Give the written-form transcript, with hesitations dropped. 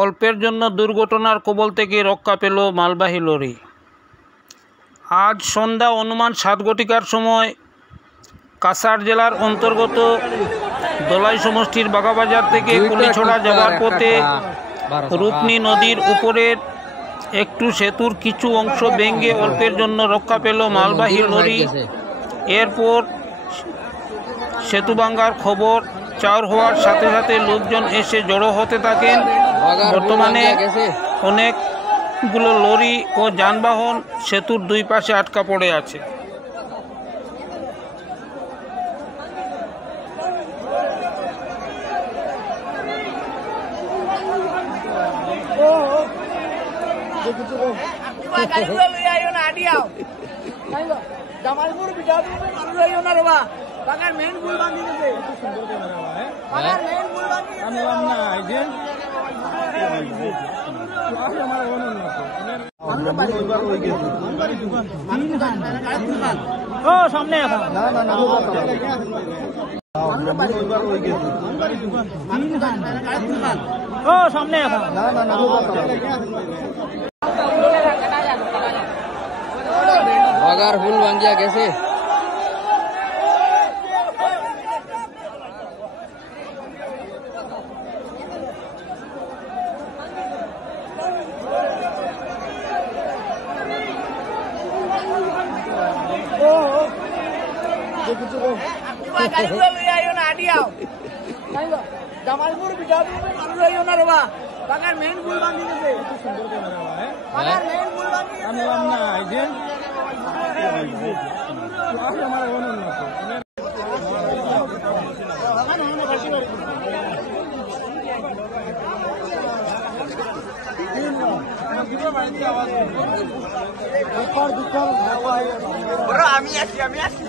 অল্পের জন্য দুর্ঘটনার কবল থেকে রক্ষা পেল মালবাহী লরি। আজ সন্ধ্যা অনুমান 7 ঘটিকার সময় কাছাড় জেলার অন্তর্গত দলাই সমষ্টির বাগাবাজার থেকে কুলিছড়া যাওয়ার পথে রূপনী নদীর উপরের একটু সেতুর কিছু অংশ ভেঙে অল্পের জন্য রক্ষা পেল মালবাহী লরি। এরপর সেতু ভাঙ্গার খবর চাউর হওয়ার সাথে সাথে লোকজন এসে জড়ো হতে থাকেন। বর্তমানে অনেকগুলো লরি ও যানবাহন সেতুর দুই পাশে আটকা পড়ে আছে। জামালপুর বিজাপুর মানুষ আইও না রে বা বাগার মেইন পুল বাঁধি দিতে বাগার মেইন পুল বাঁধি আমি না আইছে আমার ওন না আমরা বাড়ি এবার হই গেছে ও সামনে এখন না না না আমরা বাড়ি এবার হই গেছে ও সামনে এখন না না না বাগার ফুল ভাঙ্গিয়া গেছে। জামালপুর বিজাপুর মানুষ আইও না রে বা বাগার মেইন পুল বাঁধি দিতে বাগার মেইন পুল বাঁধি আমি না আইছে আমার ওন না আমি আসি